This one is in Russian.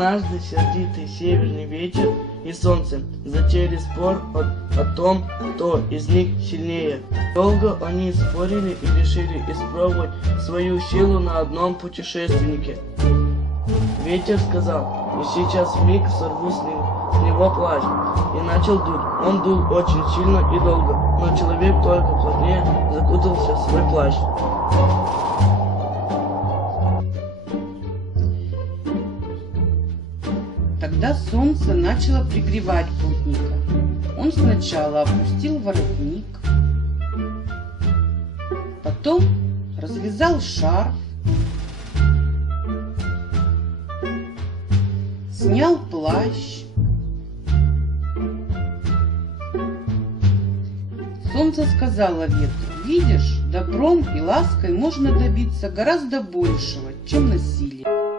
Однажды сердитый северный ветер и солнце затеяли спор о том, кто из них сильнее. Долго они спорили и решили испробовать свою силу на одном путешественнике. Ветер сказал: «И сейчас вмиг сорву с него плащ». И начал дуть. Он дул очень сильно и долго, но человек только плотнее закутался в свой плащ. Тогда солнце начало пригревать путника. Он сначала опустил воротник, потом развязал шарф, снял плащ. Солнце сказало ветру: «Видишь, добром и лаской можно добиться гораздо большего, чем насилием».